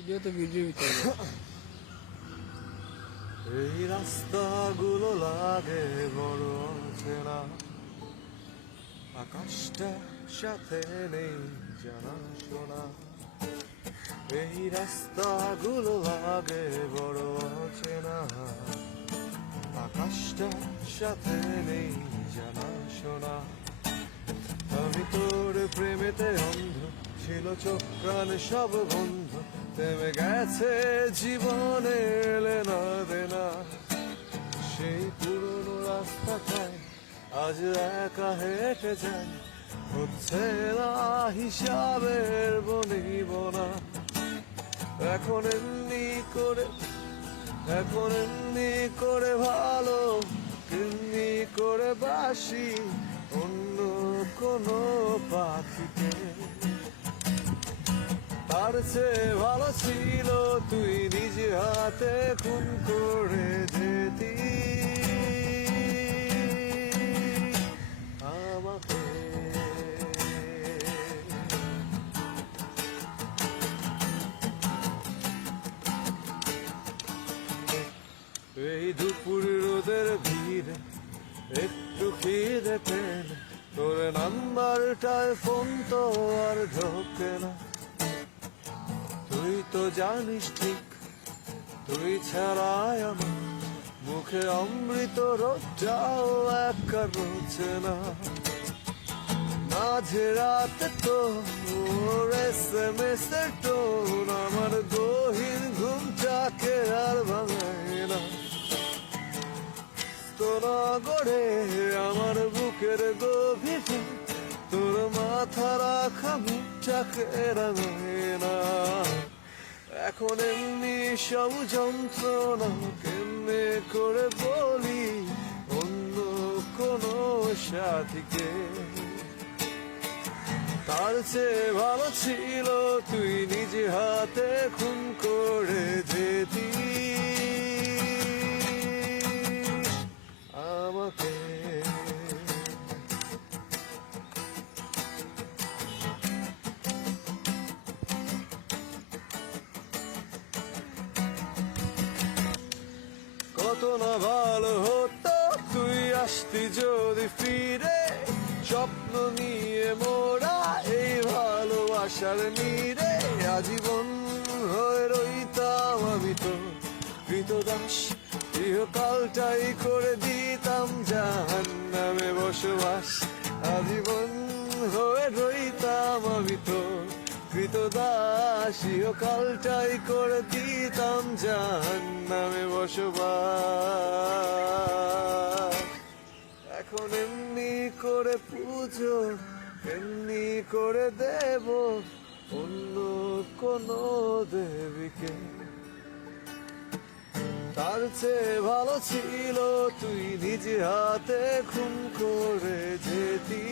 এই রাস্তাগুলো লাগে বড় চেনা, আকাশটা সাথে নেই জানা শোনা। এই রাস্তাগুলো লাগে বড় চেনা, আকাশটা সাথে নেই জানা শোনা। আমি তোর প্রেমেতে অন্ধ, ছিল চোখ প্রাণ সব বন্ধ, থেমে গেছে জীবনে এলেনা দেনা। সেই পুরনো রাস্তাটায় আজ একা হেঁটে যাই, হচ্ছে না হিসাবের বনিবনা। এখন এমনি করে ভালো, এমনি করে বাসি অন্য কোনো পাখিকে। তার চেয়ে ভালো ছিল তুই নিজে হাতে খুন করে যেতি আমাকে। এই দুপুর রোদের ভিড়ে একটু খিদে পেলে তোর নাম্বারটায় ফোন তো আর ঢোকে না। তুই তো জানিস ঠিক, তুই ছাড়াই আমার মুখে অমৃত রোজটাও একা রোচে না। মাঝে রাতে তো SMS এর টোন আমার গহীন ঘুমটাকে আর ভাঙায় না। নগরে আমার বুকের গভীর তোর মাথা রাখা মুখটাকে রাঙায় না। এখন এমনি সব যন্ত্রণা কেমনে করে বলি অন্য কোনো সাথীকে। তার চেয়ে ভালো ছিল তুই নিজে হাতে খুন করে যেতি আমাকে। কত না ভালো হতো তুই আসতি যদি ফিরে, স্বপ্ন নিয়ে মোরা এই ভালোবাসার নীড়ে। আজীবন হয়ে রইতাম আমি তো কৃতদাস, ইহকালটাই করে দিতাম জাহান্নামে বসবাস। আজীবন হয়ে রইতাম আমি তো কৃতদাস, ইহকালটাই করে দিতাম জাহান্নামে বসবাস। এখন এমনি করে পুজো এমনি করে দেব অন্য কোনো দেবীকে। তার চেয়ে ভালো ছিল তুই নিজে হাতে খুন করে যেতি।